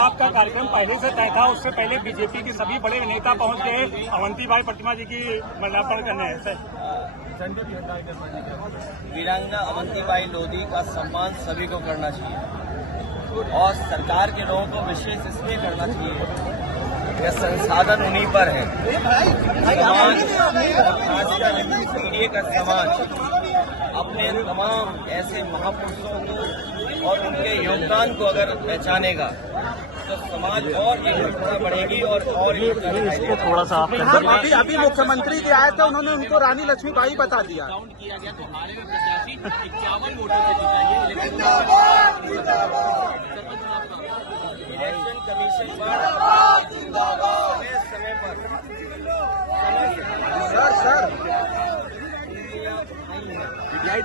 आपका कार्यक्रम पहले से तय था, उससे पहले बीजेपी के सभी बड़े नेता पहुंच गए अवंतीबाई प्रतिमा जी की माल्यार्पण करने हैं। वीरांगना अवंतीबाई लोधी का सम्मान सभी को करना चाहिए और सरकार के लोगों को विशेष इसलिए करना चाहिए कि संसाधन उन्हीं पर है। समाज, खासकर पीढ़ी का समाज अपने तमाम ऐसे महापुरुषों को और उनके योगदान को अगर पहचानेगा तो समाज और एकजुटता बढ़ेगी और एकजुटता दिखाई देगी। थोड़ा सा अभी मुख्यमंत्री जी आए थे, उन्होंने उनको रानी लक्ष्मीबाई बता दिया। काउंट किया गया तो हमारे में प्रत्याशी 51 वोटों से जीता। ये इलेक्शन कमीशन समय पर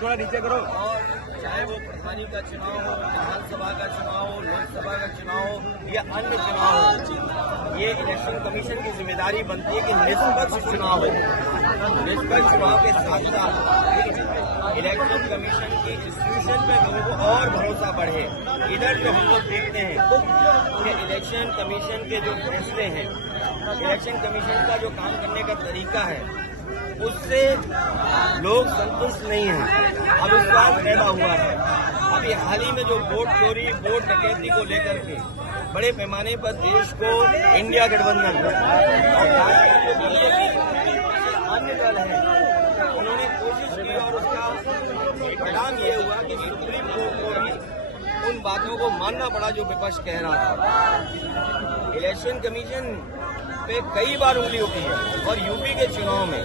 थोड़ा नीचे करो। और चाहे वो प्रधानी का चुनाव हो, विधानसभा का चुनाव हो, लोकसभा का चुनाव हो या अन्य चुनाव हो, ये इलेक्शन कमीशन की जिम्मेदारी बनती है कि निष्पक्ष चुनाव हो। निष्पक्ष चुनाव के साथ साथ इलेक्शन कमीशन की इंस्टीट्यूशन में लोगों को और भरोसा बढ़े। इधर जो हम लोग देखते हैं कि इलेक्शन कमीशन के जो फैसले हैं, इलेक्शन कमीशन का जो काम करने का तरीका है, उससे लोग संतुष्ट नहीं हैं, अविश्वास पैदा हुआ है। अभी हाल ही में जो वोट चोरी, वोट डकैती को लेकर के बड़े पैमाने पर देश को इंडिया गठबंधन और अन्य दल है, उन्होंने कोशिश की और उसका परिणाम ये हुआ कि सुप्रीम कोर्ट को भी उन बातों को मानना पड़ा जो विपक्ष कह रहा था। इलेक्शन कमीशन पे कई बार उंगली उठी है और यूपी के चुनाव में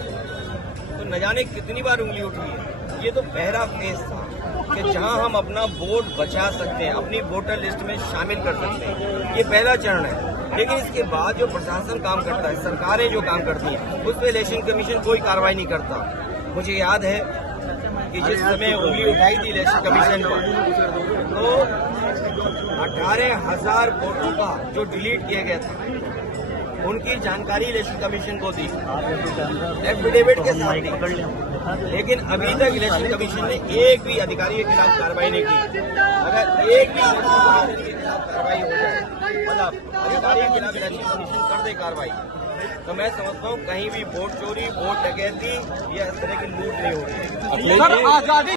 तो न जाने कितनी बार उंगली उठी है। ये तो पहला फेज था कि जहां हम अपना वोट बचा सकते हैं, अपनी वोटर लिस्ट में शामिल कर सकते हैं, ये पहला चरण है। लेकिन इसके बाद जो प्रशासन काम करता है, सरकारें जो काम करती हैं, उस पर इलेक्शन कमीशन कोई कार्रवाई नहीं करता। मुझे याद है कि जिस समय उंगली उठाई थी इलेक्शन कमीशन पर, तो 18,000 वोटों का जो डिलीट किया गया था, उनकी जानकारी इलेक्शन कमीशन को दी, एफिडेविट के साथ दी। लेकिन अभी तक इलेक्शन कमीशन ने एक भी अधिकारी के खिलाफ कार्रवाई नहीं की। अगर एक भी इलेक्शन कमीशन के खिलाफ कार्रवाई हो जाए, मतलब अधिकारी के खिलाफ इलेक्शन कमीशन कर दे कार्रवाई, तो मैं समझता हूँ कहीं भी वोट चोरी, वोट डकैती या इस तरह की लूट नहीं होगी।